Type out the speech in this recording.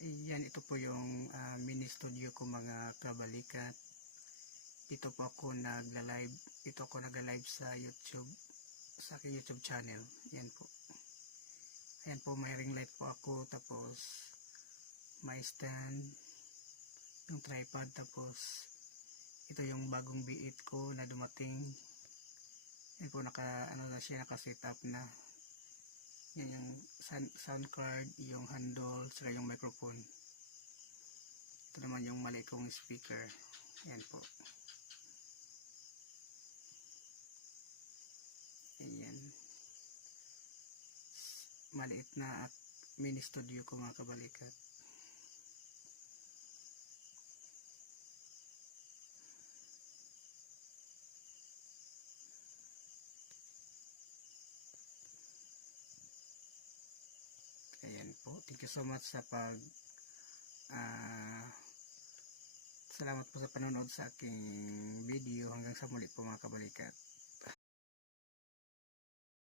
Ayan, ito po yung mini studio ko mga kabalikat. Dito po ako nagla-live. Ito ako nagla-live sa YouTube, sa aking YouTube channel. Ayan po. Ayan po, may ring light po ako. Tapos, may stand, yung tripod. Tapos, ito yung bagong B8 ko na dumating. Ayan po, na siya, naka-set up na. Yan yung sound card, yung handle, saka yung microphone. Ito naman yung maliit kong speaker. Yan po. Ayan. Maliit na at mini studio ko mga kabalikat. Ayan po. Thank you so much sa salamat po sa panonood sa aking video. Hanggang sa muli po mga kabalikat.